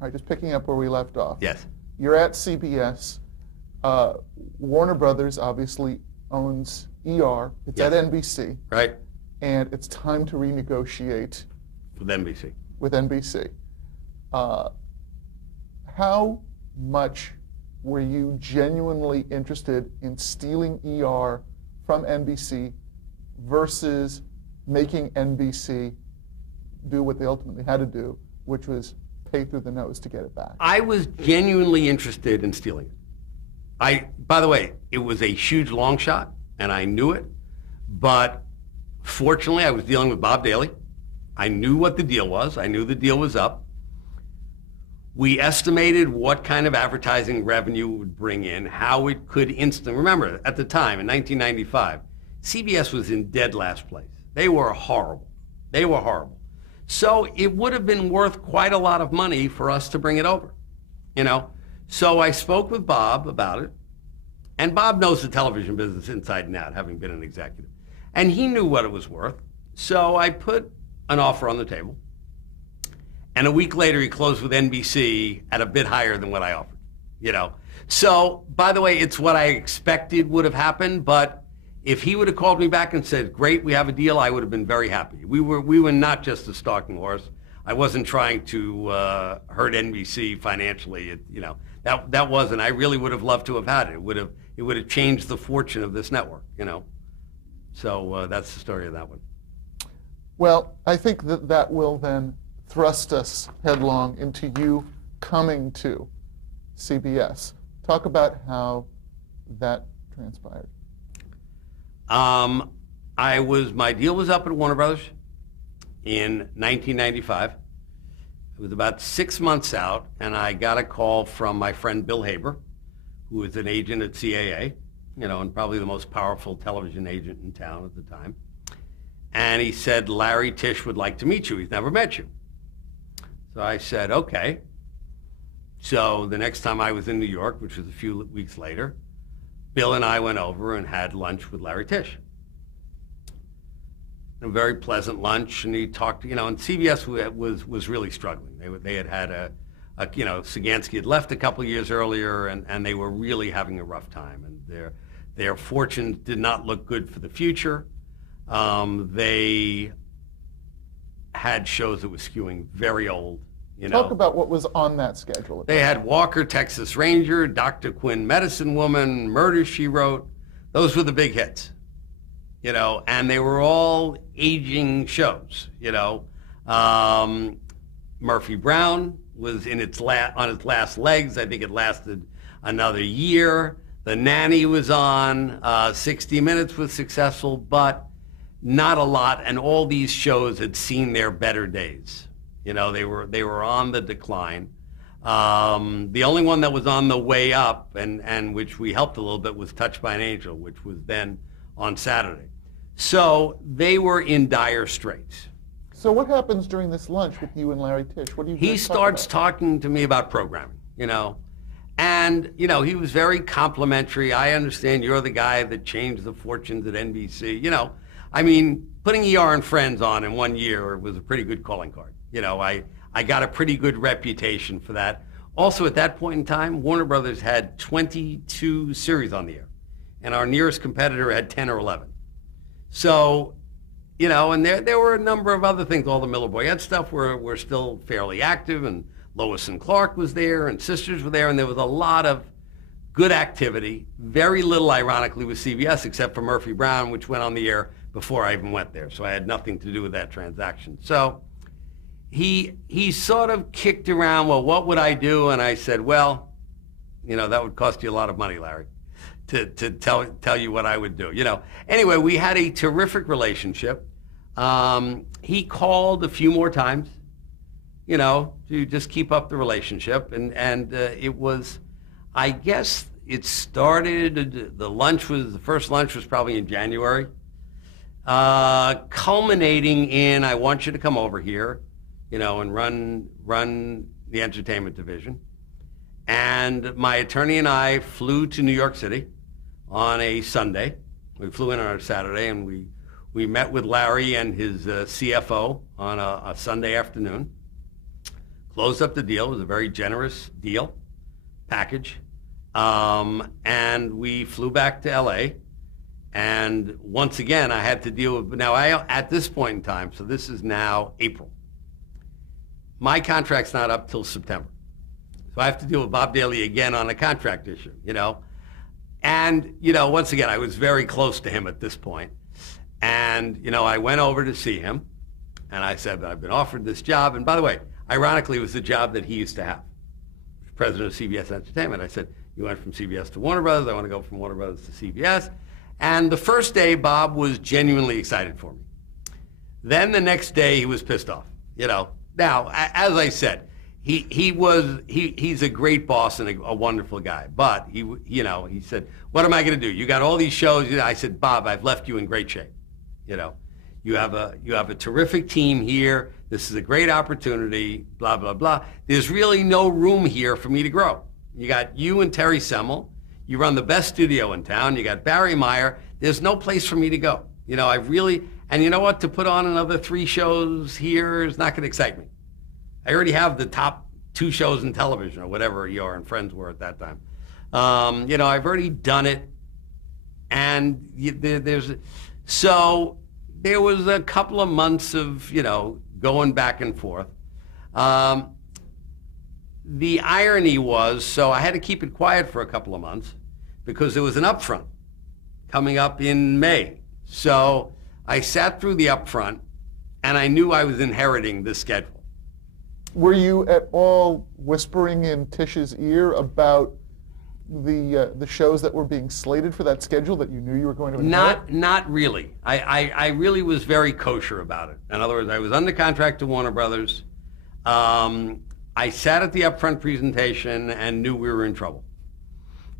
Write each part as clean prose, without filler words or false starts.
right, just picking up where we left off. Yes. You're at CBS. Warner Brothers obviously owns ER. It's Yes. at NBC. Right. And it's time to renegotiate With NBC. with NBC. How much were you genuinely interested in stealing ER from NBC versus making NBC do what they ultimately had to do, which was pay through the nose to get it back? I was genuinely interested in stealing it. By the way, it was a huge long shot, and I knew it, but fortunately I was dealing with Bob Daly. I knew what the deal was. I knew the deal was up. We estimated what kind of advertising revenue it would bring in, how it could remember, at the time, in 1995, CBS was in dead last place. They were horrible. They were horrible. So it would have been worth quite a lot of money for us to bring it over, you know? So I spoke with Bob about it, and Bob knows the television business inside and out, having been an executive. And he knew what it was worth. So I put an offer on the table. And a week later, he closed with NBC at a bit higher than what I offered, you know? So, by the way, it's what I expected would have happened, but if he would have called me back and said, great, we have a deal, I would have been very happy. We were not just a stalking horse. I wasn't trying to hurt NBC financially, you know? That wasn't. I really would have loved to have had it. It would have changed the fortune of this network, you know? So that's the story of that one. Well, I think that will then thrust us headlong into you coming to CBS. Talk about how that transpired. My deal was up at Warner Brothers in 1995. It was about 6 months out, and I got a call from my friend Bill Haber, who was an agent at CAA, you know, and probably the most powerful television agent in town at the time. And he said, Larry Tisch would like to meet you. He's never met you. So I said, okay. So the next time I was in New York, which was a few weeks later, Bill and I went over and had lunch with Larry Tisch. A very pleasant lunch, and he talked, you know, and CBS was really struggling. They had you know, Sagansky had left a couple of years earlier, and they were really having a rough time, and their fortunes did not look good for the future. They had shows that were skewing very old, you know. Talk about what was on that schedule. They had Walker, Texas Ranger, Dr. Quinn, Medicine Woman, Murder, She Wrote. Those were the big hits, you know, and they were all aging shows, you know. Murphy Brown was on its last legs. I think it lasted another year. The Nanny was on. 60 Minutes was successful, but not a lot, and all these shows had seen their better days. You know, they were on the decline. The only one that was on the way up, and which we helped a little bit, was Touched by an Angel, which was then on Saturday. So they were in dire straits. So what happens during this lunch with you and Larry Tisch? What do you He starts talking to me about programming, you know. And, you know, he was very complimentary. I understand you're the guy that changed the fortunes at NBC, you know. I mean, putting ER and Friends on in 1 year was a pretty good calling card. You know, I got a pretty good reputation for that. Also, at that point in time, Warner Brothers had 22 series on the air, and our nearest competitor had 10 or 11. So, you know, and there were a number of other things. All the Miller Boyette stuff were still fairly active, and Lois and Clark was there, and Sisters were there, and there was a lot of good activity. Very little, ironically, with CBS, except for Murphy Brown, which went on the air before I even went there. So I had nothing to do with that transaction. So he sort of kicked around, well, what would I do? And I said, well, you know, that would cost you a lot of money, Larry, to tell you what I would do. You know, anyway, we had a terrific relationship. He called a few more times, you know, to just keep up the relationship. And it was, I guess it started, the first lunch was probably in January. Culminating in, I want you to come over here, you know, and run the entertainment division. And my attorney and I flew to New York City on a Sunday. We flew in on a Saturday, and we met with Larry and his CFO on a Sunday afternoon. closed up the deal. It was a very generous deal package. And we flew back to LA. And once again, I had to deal with, now at this point in time, so this is now April. My contract's not up till September. So I have to deal with Bob Daly again on a contract issue, And, once again, I was very close to him at this point. And, I went over to see him. And I said, I've been offered this job. And by the way, ironically, it was the job that he used to have, president of CBS Entertainment. I said, you went from CBS to Warner Brothers. I want to go from Warner Brothers to CBS. And the first day, Bob was genuinely excited for me. Then the next day, he was pissed off, Now, as I said, he's a great boss and a wonderful guy. But he said, what am I going to do? You got all these shows. I said, Bob, I've left you in great shape. You have a terrific team here. This is a great opportunity, blah, blah, blah. There's really no room here for me to grow. You got you and Terry Semmel. You run the best studio in town. You got Barry Meyer. There's no place for me to go. And you know what? To put on another 3 shows here is not going to excite me. I already have the top 2 shows in television or whatever ER and Friends were at that time. I've already done it. And so there was a couple of months of, going back and forth. The irony was, so I had to keep it quiet for a couple of months because there was an upfront coming up in May. So I sat through the upfront and I knew I was inheriting this schedule. Were you at all whispering in Tish's ear about the shows that were being slated for that schedule that you knew you were going to inherit? Not really. I really was very kosher about it. In other words, I was under contract to Warner Brothers. I sat at the upfront presentation and knew we were in trouble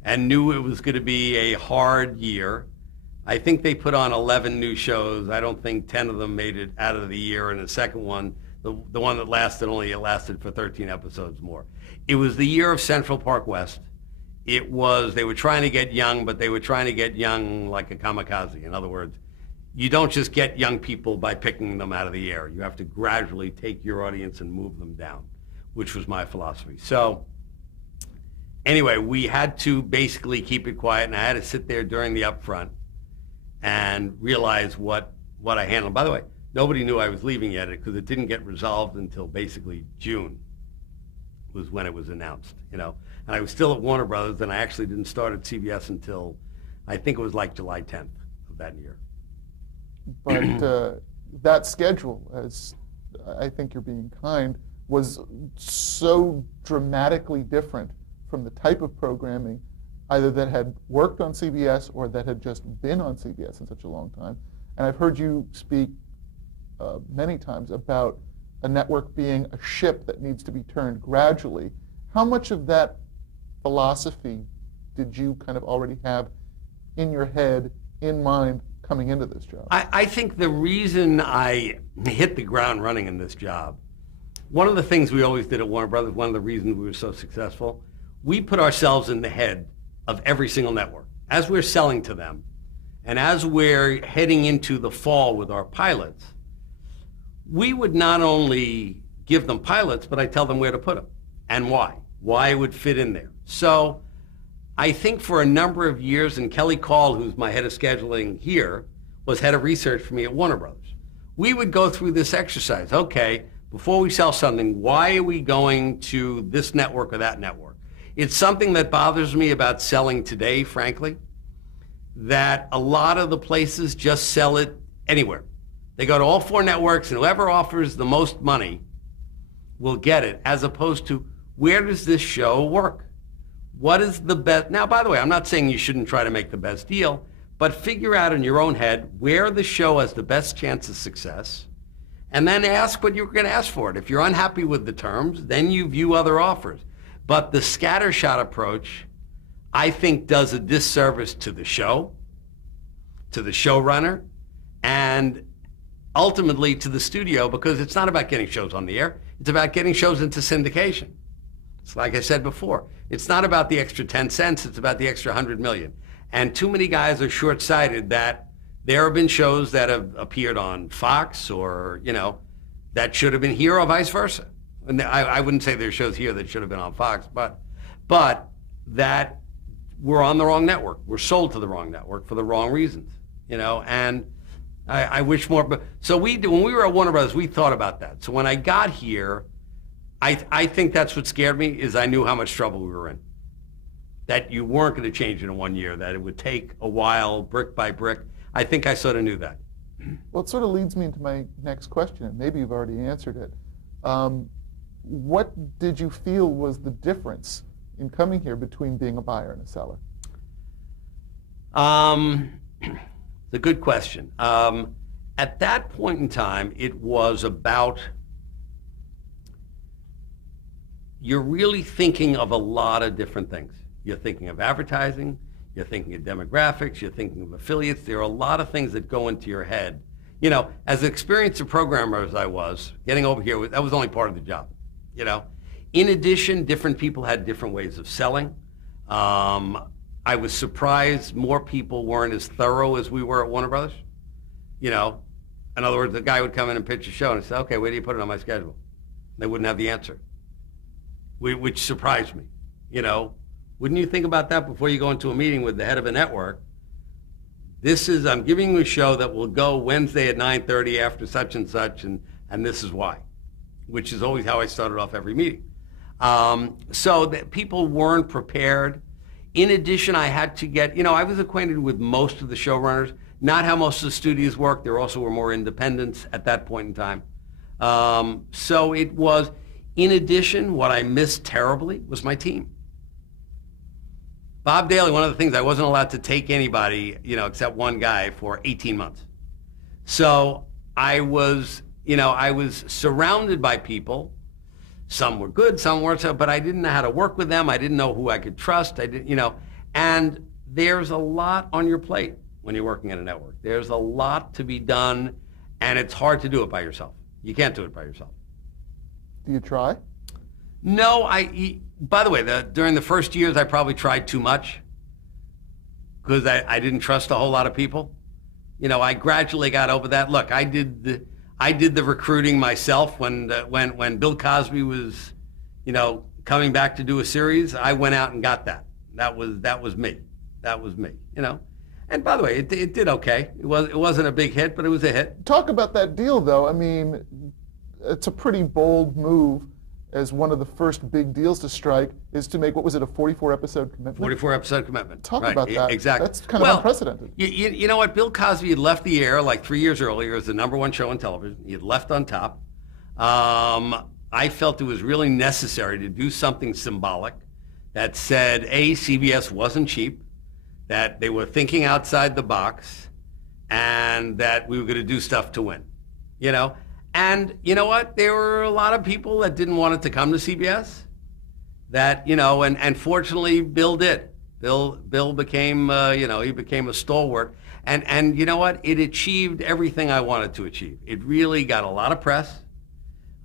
and knew it was going to be a hard year. I think they put on 11 new shows. I don't think 10 of them made it out of the year, and the second one, the one that lasted, it lasted for 13 episodes more. It was the year of Central Park West. They were trying to get young, but they were trying to get young like a kamikaze. In other words, you don't just get young people by picking them out of the air. You have to gradually take your audience and move them down, which was my philosophy. So anyway, we had to basically keep it quiet, and I had to sit there during the upfront and realize what I handled. By the way, nobody knew I was leaving yet because it didn't get resolved until basically June was when it was announced, And I was still at Warner Brothers, and I actually didn't start at CBS until I think it was like July 10th of that year. But that schedule, as I think you're being kind, was so dramatically different from the type of programming either that had worked on CBS or that had just been on CBS in such a long time. And I've heard you speak many times about a network being a ship that needs to be turned gradually. How much of that philosophy did you kind of already have in your head, in mind, coming into this job? I think the reason I hit the ground running in this job, one of the things we always did at Warner Brothers, one of the reasons we were so successful, we put ourselves in the head of every single network. As we're selling to them, and as we're heading into the fall with our pilots, we would not only give them pilots, but I tell them where to put them and why it would fit in there. So I think for a number of years, and Kelly Call, who's my head of scheduling here, was head of research for me at Warner Brothers. We would go through this exercise. Okay, before we sell something, why are we going to this network or that network? It's something that bothers me about selling today, frankly, that a lot of the places just sell it anywhere. They go to all 4 networks, and whoever offers the most money will get it, as opposed to where does this show work? What is the best? Now, by the way, I'm not saying you shouldn't try to make the best deal, but figure out in your own head where the show has the best chance of success, and then ask what you're going to ask for it. If you're unhappy with the terms, then you view other offers. But the scattershot approach, I think, does a disservice to the show, to the showrunner, and ultimately to the studio, because it's not about getting shows on the air. It's about getting shows into syndication. It's like I said before, it's not about the extra 10 cents, it's about the extra 100 million. And too many guys are short-sighted that there have been shows that have appeared on Fox or, that should have been here or vice versa. and I wouldn't say there's shows here that should have been on Fox, but that we're on the wrong network. We're sold to the wrong network for the wrong reasons, and I wish more. But so when we were at Warner Brothers, we thought about that. So when I got here, I think that's what scared me, is I knew how much trouble we were in. That you weren't going to change it in 1 year, that it would take a while, brick by brick. I think I sort of knew that. Well, it sort of leads me into my next question, and maybe you've already answered it. What did you feel was the difference in coming here between being a buyer and a seller? It's a good question. At that point in time, it was about, you're really thinking of a lot of different things. You're thinking of advertising, you're thinking of demographics, you're thinking of affiliates. There are a lot of things that go into your head. As experienced a programmer as I was, getting over here, that was only part of the job. In addition, different people had different ways of selling. I was surprised more people weren't as thorough as we were at Warner Brothers. In other words, the guy would come in and pitch a show and say, okay, where do you put it on my schedule? They wouldn't have the answer, which surprised me. Wouldn't you think about that before you go into a meeting with the head of a network? I'm giving you a show that will go Wednesday at 9:30 after such and such, and this is why, which is always how I started off every meeting. So that people weren't prepared. In addition, I had to get, I was acquainted with most of the showrunners, not how most of the studios work. There also were more independents at that point in time. So it was, in addition, what I missed terribly was my team. Bob Daly, one of the things, I wasn't allowed to take anybody, except one guy for 18 months. So I was surrounded by people. Some were good, some weren't so, but I didn't know how to work with them. I didn't know who I could trust. And there's a lot on your plate when you're working at a network. There's a lot to be done, and it's hard to do it by yourself. You can't do it by yourself. Do you try? No, by the way, during the first years, I probably tried too much because I didn't trust a whole lot of people. I gradually got over that. Look, I did the recruiting myself when Bill Cosby was, coming back to do a series. I went out and got that. That was me. And by the way, it did okay. It wasn't a big hit, but it was a hit. Talk about that deal, though. I mean, it's a pretty bold move. As one of the first big deals to strike is to make, what was it, a 44-episode commitment? 44-episode commitment. Talk right. about that. Exactly. That's kind of unprecedented. You know what? Bill Cosby had left the air like 3 years earlier as the #1 show on television. He had left on top. I felt it was really necessary to do something symbolic that said, A, CBS wasn't cheap, that they were thinking outside the box, and that we were going to do stuff to win. And you know what? There were a lot of people that didn't want it to come to CBS. And fortunately, Bill did. Bill became, he became a stalwart. And you know what? It achieved everything I wanted to achieve. It really got a lot of press.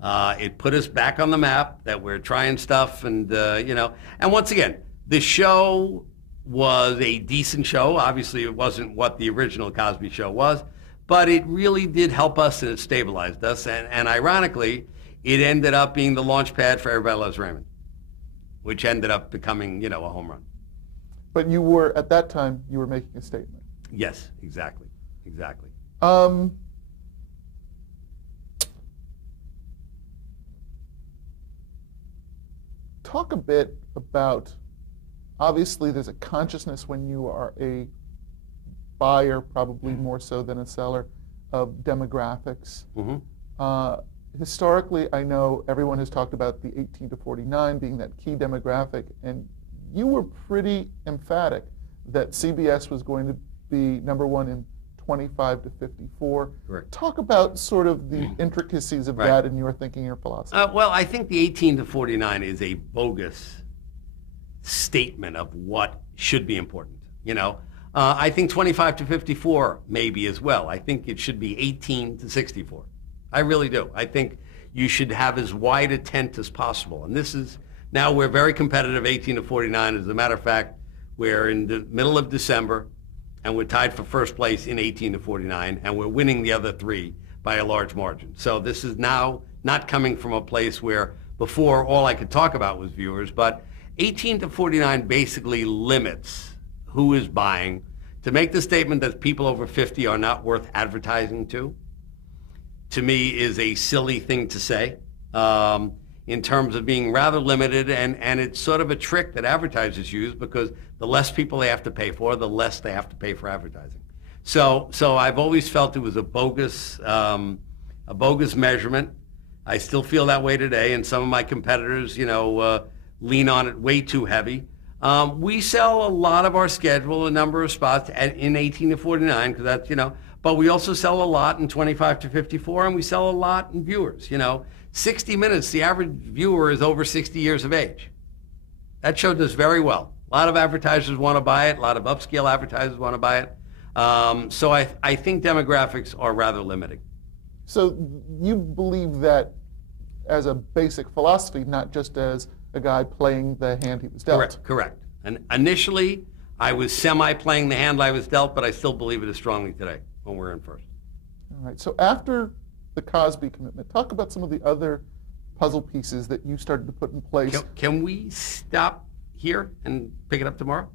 It put us back on the map that we're trying stuff, and And once again, the show was a decent show. Obviously, it wasn't what the original Cosby Show was. But it really did help us, and it stabilized us. And ironically, it ended up being the launch pad for Everybody Loves Raymond, which ended up becoming, a home run. But at that time, you were making a statement. Yes, exactly. Talk a bit about, obviously there's a consciousness when you are a buyer, probably more so than a seller, of demographics. Mm-hmm. Historically, I know everyone has talked about the 18 to 49 being that key demographic, and you were pretty emphatic that CBS was going to be #1 in 25 to 54. Correct. Talk about sort of the intricacies of that in your thinking, your philosophy. Well, I think the 18 to 49 is a bogus statement of what should be important, I think 25 to 54 maybe as well. I think it should be 18 to 64. I really do. I think you should have as wide a tent as possible. And now we're very competitive, 18 to 49. As a matter of fact, we're in the middle of December, and we're tied for first place in 18 to 49, and we're winning the other three by a large margin. So this is now not coming from a place where before all I could talk about was viewers, but 18 to 49 basically limits who is buying. To make the statement that people over 50 are not worth advertising to me is a silly thing to say, in terms of being rather limited, and it's sort of a trick that advertisers use, because the less people they have to pay for, the less they have to pay for advertising. So I've always felt it was a bogus measurement. I still feel that way today, and some of my competitors, lean on it way too heavy. We sell a lot of our schedule, a number of spots in 18 to 49, because that's, but we also sell a lot in 25 to 54, and we sell a lot in viewers. 60 Minutes, the average viewer is over 60 years of age. That show does very well. A lot of advertisers want to buy it. A lot of upscale advertisers want to buy it. So I think demographics are rather limiting. So you believe that as a basic philosophy, not just as a guy playing the hand he was dealt? Correct. And initially, I was semi-playing the hand I was dealt, but I still believe it as strongly today when we're in first. All right. So after the Cosby commitment, talk about some of the other puzzle pieces that you started to put in place. Can we stop here and pick it up tomorrow?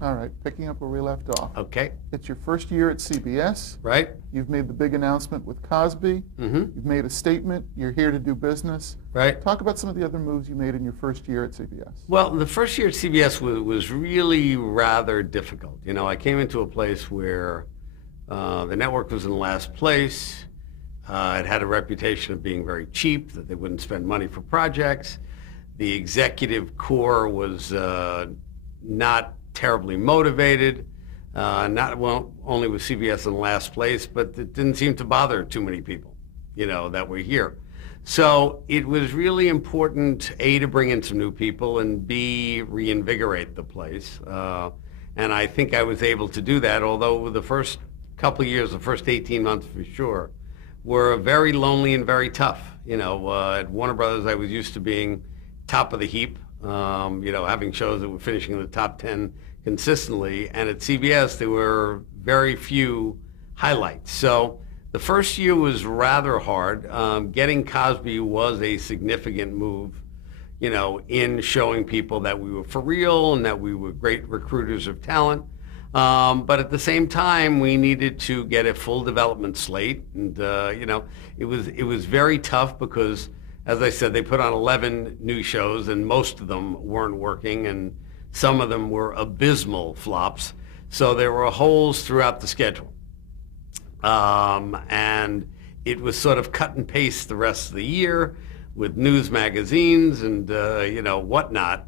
All right, picking up where we left off. Okay. It's your first year at CBS. Right. You've made the big announcement with Cosby. Mm-hmm. You've made a statement. You're here to do business. Right. Talk about some of the other moves you made in your first year at CBS. Well, the first year at CBS was really rather difficult. I came into a place where the network was in the last place. It had a reputation of being very cheap, that they wouldn't spend money for projects. The executive core was not terribly motivated. Only with CBS in the last place, but it didn't seem to bother too many people, that were here. So it was really important, A, to bring in some new people, and B, reinvigorate the place. And I think I was able to do that, although the first couple of years, the first 18 months for sure, were very lonely and very tough. At Warner Brothers, I was used to being top of the heap, having shows that were finishing in the top 10 consistently. And at CBS, there were very few highlights. So the first year was rather hard. Getting Cosby was a significant move, in showing people that we were for real and that we were great recruiters of talent. But at the same time, we needed to get a full development slate. And, it was very tough because, as I said, they put on 11 new shows, and most of them weren't working, and some of them were abysmal flops. So there were holes throughout the schedule. And it was sort of cut and paste the rest of the year with news magazines and, whatnot.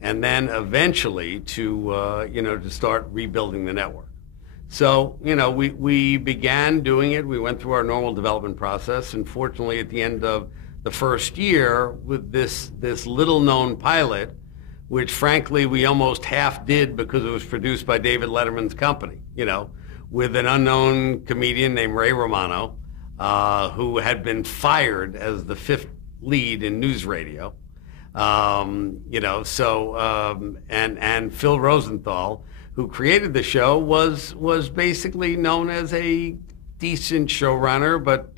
And then eventually to start rebuilding the network. So, we began doing it. We went through our normal development process, and fortunately at the end of the first year with this little-known pilot, which frankly we almost half did because it was produced by David Letterman's company, with an unknown comedian named Ray Romano, who had been fired as the 5th lead in news radio. And Phil Rosenthal, who created the show, was basically known as a decent showrunner, but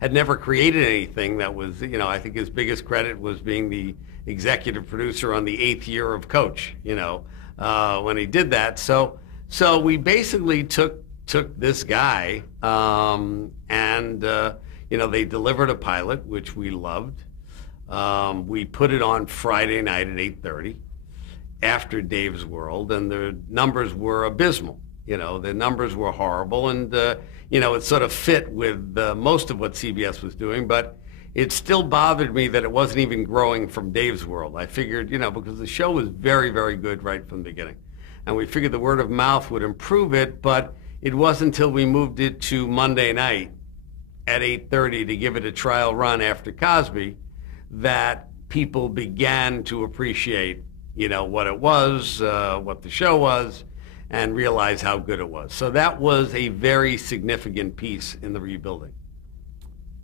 had never created anything that was, I think his biggest credit was being the executive producer on the 8th year of Coach, when he did that. So we basically took this guy, and they delivered a pilot, which we loved. We put it on Friday night at 8:30 after Dave's World, and the numbers were abysmal. The numbers were horrible, and it sort of fit with most of what CBS was doing, but it still bothered me that it wasn't even growing from Dave's World. I figured, because the show was very, very good right from the beginning, and we figured the word of mouth would improve it, but it wasn't until we moved it to Monday night at 8:30 to give it a trial run after Cosby that people began to appreciate, what it was, what the show was, and realize how good it was. So that was a very significant piece in the rebuilding.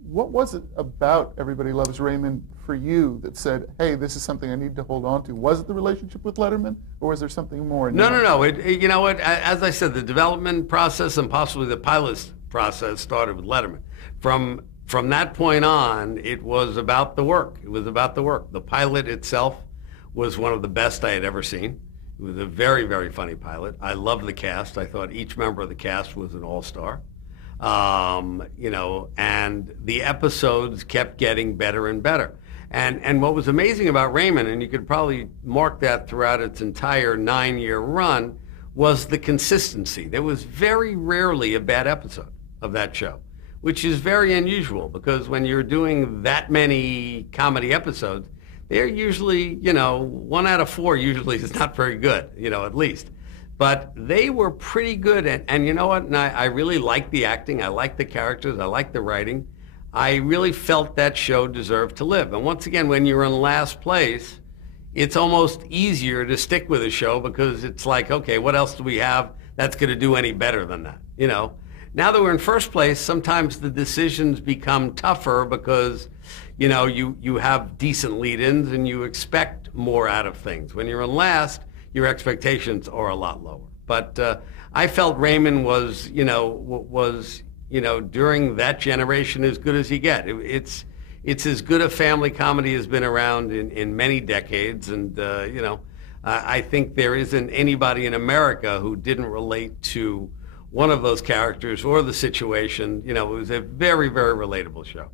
What was it about Everybody Loves Raymond for you that said, hey, this is something I need to hold on to? Was it the relationship with Letterman, or was there something more? No. As I said, the development process and possibly the pilot process started with Letterman. From from that point on, it was about the work. It was about the work. The pilot itself was one of the best I had ever seen. It was a very, very funny pilot. I loved the cast. I thought each member of the cast was an all-star. You know, and the episodes kept getting better and better. And what was amazing about Raymond, and you could probably mark that throughout its entire 9-year run, was the consistency. There was very rarely a bad episode of that show, which is very unusual because when you're doing that many comedy episodes, they're usually, you know, 1 out of 4 usually is not very good, you know, at least. But they were pretty good. And you know what? And I really liked the acting. I liked the characters. I liked the writing. I really felt that show deserved to live. And once again, when you're in last place, it's almost easier to stick with a show because it's like, okay, what else do we have that's going to do any better than that? You know, now that we're in first place, sometimes the decisions become tougher because, you know, you have decent lead-ins and you expect more out of things. When you're in last, your expectations are a lot lower. But I felt Raymond was, you know, during that generation as good as you get. It's as good a family comedy as been around in many decades. And, you know, I think there isn't anybody in America who didn't relate to one of those characters or the situation. You know, it was a very, very relatable show.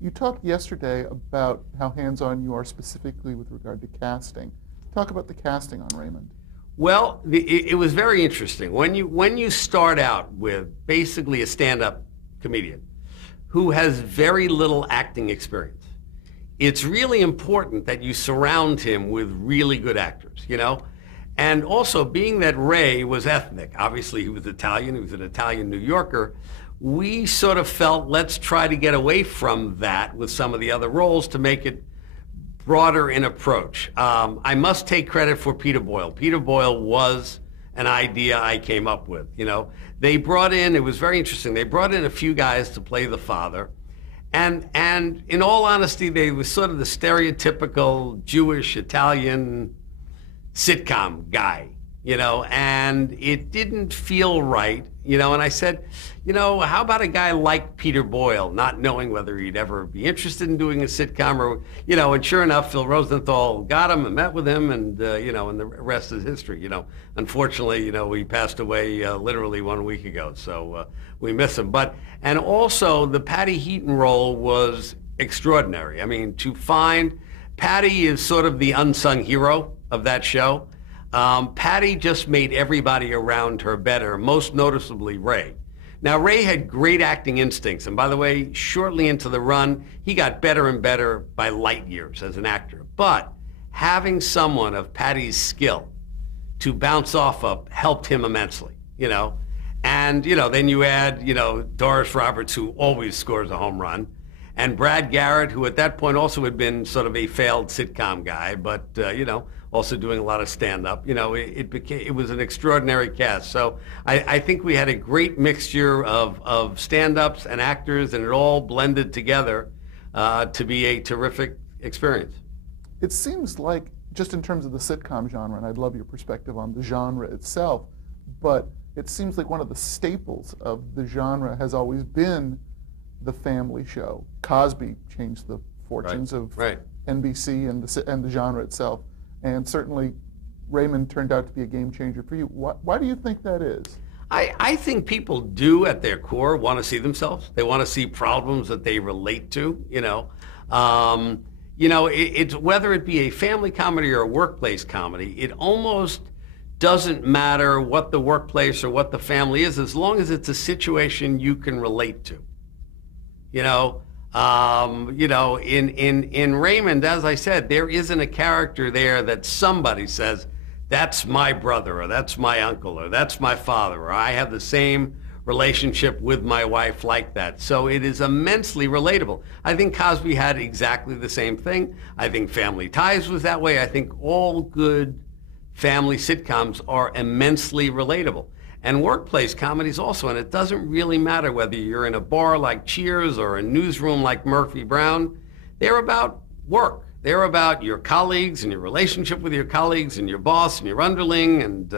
You talked yesterday about how hands-on you are specifically with regard to casting. Talk about the casting on Raymond. Well, it was very interesting. When you start out with basically a stand-up comedian who has very little acting experience, it's really important that you surround him with really good actors, you know? And also, being that Ray was ethnic, obviously he was Italian, he was an Italian New Yorker, we sort of felt, let's try to get away from that with some of the other roles to make it broader in approach. I must take credit for Peter Boyle. Peter Boyle was an idea I came up with, you know. They brought in, it was very interesting, they brought in a few guys to play the father. And in all honesty, they were sort of the stereotypical Jewish, Italian sitcom guy, you know, and it didn't feel right, you know, and I said, you know, how about a guy like Peter Boyle, not knowing whether he'd ever be interested in doing a sitcom or, you know, and sure enough, Phil Rosenthal got him and met with him and, you know, and the rest is history, you know. Unfortunately, you know, he passed away literally 1 week ago, so we miss him. But, and also the Patty Heaton role was extraordinary. I mean, to find, Patty is sort of the unsung hero of that show. Patty just made everybody around her better, most noticeably Ray. Now, Ray had great acting instincts, and by the way, shortly into the run, he got better and better by light years as an actor. But having someone of Patty's skill to bounce off of helped him immensely, you know. And, you know, then you add, you know, Doris Roberts, who always scores a home run, and Brad Garrett, who at that point also had been sort of a failed sitcom guy, but, you know, also doing a lot of stand-up. You know, it was an extraordinary cast. So I think we had a great mixture of stand-ups and actors, and it all blended together to be a terrific experience. It seems like, just in terms of the sitcom genre, and I'd love your perspective on the genre itself, but it seems like one of the staples of the genre has always been the family show. Cosby changed the fortunes of NBC and the genre itself. And certainly Raymond turned out to be a game changer for you. Why do you think that is? I think people do at their core want to see themselves. They want to see problems that they relate to, you know. You know, it's whether it be a family comedy or a workplace comedy, it almost doesn't matter what the workplace or what the family is, as long as it's a situation you can relate to. You know, in Raymond, as I said, there isn't a character there that somebody says, that's my brother, or that's my uncle, or that's my father, or I have the same relationship with my wife like that. So it is immensely relatable. I think Cosby had exactly the same thing. I think Family Ties was that way. I think all good family sitcoms are immensely relatable. And workplace comedies also, and it doesn't really matter whether you're in a bar like Cheers or a newsroom like Murphy Brown, they're about work. They're about your colleagues and your relationship with your colleagues and your boss and your underling and,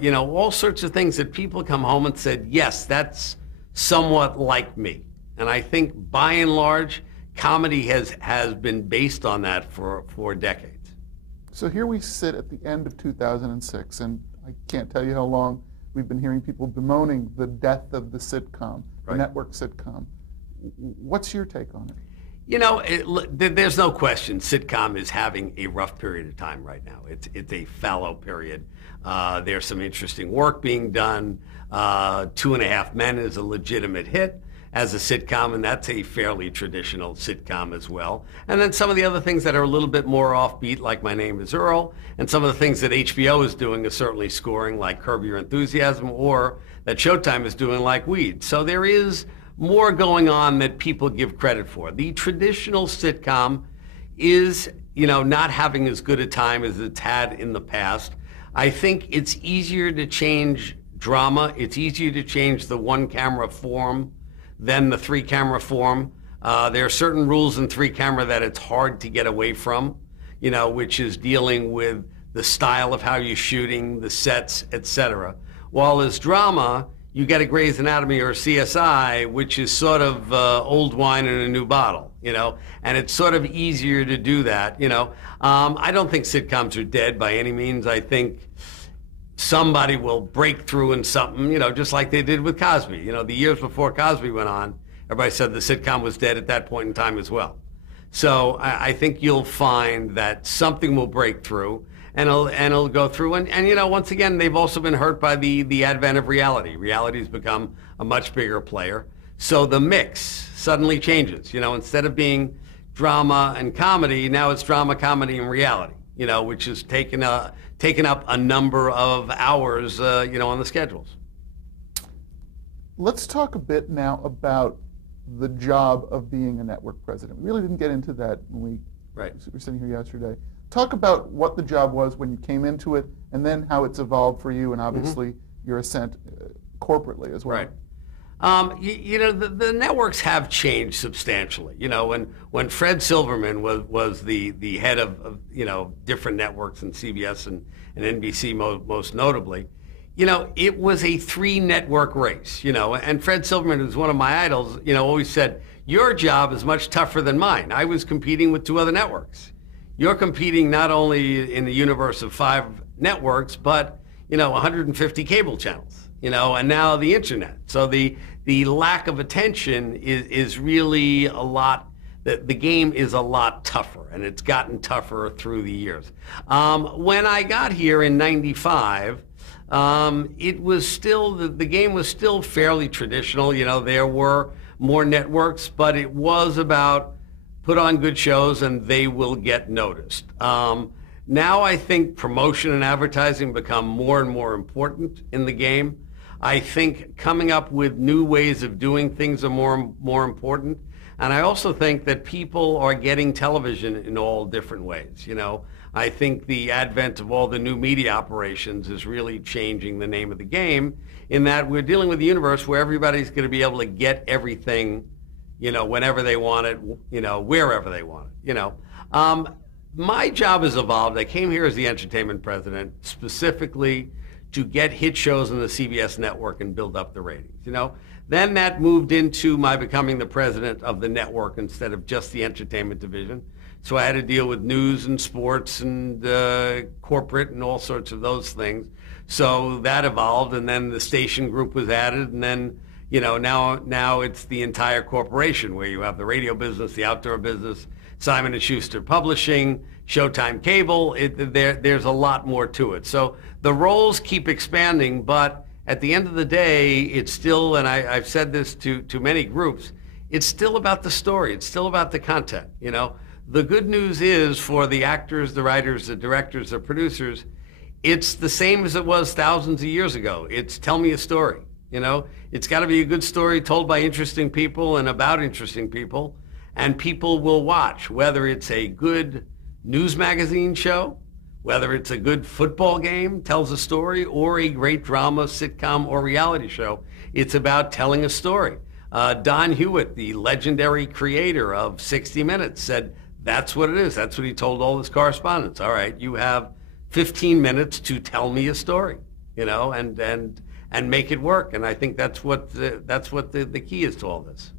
you know, all sorts of things that people come home and said, yes, that's somewhat like me, And I think by and large, comedy has been based on that for decades. So here we sit at the end of 2006, and I can't tell you how long we've been hearing people bemoaning the death of the sitcom, the network sitcom. What's your take on it? You know, there's no question sitcom is having a rough period of time right now. It's a fallow period. There's some interesting work being done. 2.5 Men is a legitimate hit as a sitcom, and that's a fairly traditional sitcom as well. And then some of the other things that are a little bit more offbeat, like My Name is Earl, and some of the things that HBO is doing is certainly scoring, like Curb Your Enthusiasm, or that Showtime is doing, like Weeds. So there is more going on that people give credit for. The traditional sitcom is, you know, not having as good a time as it's had in the past. I think it's easier to change drama. It's easier to change the one-camera form than the three-camera form. There are certain rules in three-camera that it's hard to get away from, you know, which is dealing with the style of how you're shooting, the sets, etc. While as drama, you get a Grey's Anatomy or a CSI, which is sort of old wine in a new bottle, you know, and it's sort of easier to do that, you know. I don't think sitcoms are dead by any means. I think somebody will break through in something, you know, just like they did with Cosby. You know, the years before Cosby went on, everybody said the sitcom was dead at that point in time as well. So I think you'll find that something will break through, and it'll go through. And you know, once again, they've also been hurt by the advent of reality. Reality's become a much bigger player. So the mix suddenly changes. You know, instead of being drama and comedy, now it's drama, comedy, and reality, you know, which has taken up a number of hours, you know, on the schedules. Let's talk a bit now about the job of being a network president. We really didn't get into that when we were sitting here yesterday. Talk about what the job was when you came into it, and then how it's evolved for you, and obviously your ascent corporately as well. Right. You know, the networks have changed substantially. You know, when Fred Silverman was the head of you know, different networks, and CBS and NBC most notably, you know, it was a 3-network race, you know, and Fred Silverman, who's one of my idols, you know, always said, your job is much tougher than mine. I was competing with 2 other networks. You're competing not only in the universe of 5 networks, but, you know, 150 cable channels, you know, and now the internet. So the lack of attention is really a lot. The game is a lot tougher, and it's gotten tougher through the years. When I got here in '95, it was still, the game was still fairly traditional. You know, there were more networks, but it was about put on good shows and they will get noticed. Now I think promotion and advertising become more and more important in the game. I think coming up with new ways of doing things are more important. And I also think that people are getting television in all different ways. You know, I think the advent of all the new media operations is really changing the name of the game, in that we're dealing with a universe where everybody's going to be able to get everything, you know, whenever they want it, you know, wherever they want it, you know. My job has evolved. I came here as the entertainment president specifically to get hit shows on the CBS network and build up the ratings, you know. Then that moved into my becoming the president of the network instead of just the entertainment division. So I had to deal with news and sports and corporate and all sorts of those things. So that evolved, and then the station group was added, and then, you know, now it's the entire corporation, where you have the radio business, the outdoor business, Simon & Schuster Publishing, Showtime Cable. There's a lot more to it. So the roles keep expanding, but at the end of the day, it's still, and I've said this to many groups, it's still about the story. It's still about the content, you know. The good news is, for the actors, the writers, the directors, the producers, it's the same as it was thousands of years ago. It's tell me a story, you know. It's got to be a good story told by interesting people and about interesting people, and people will watch, whether it's a good news magazine show, whether it's a good football game, tells a story, or a great drama, sitcom, or reality show. It's about telling a story. Don Hewitt, the legendary creator of 60 Minutes, said that's what it is. That's what he told all his correspondents. All right, you have 15 minutes to tell me a story, you know, and make it work. And I think that's what the key is to all this.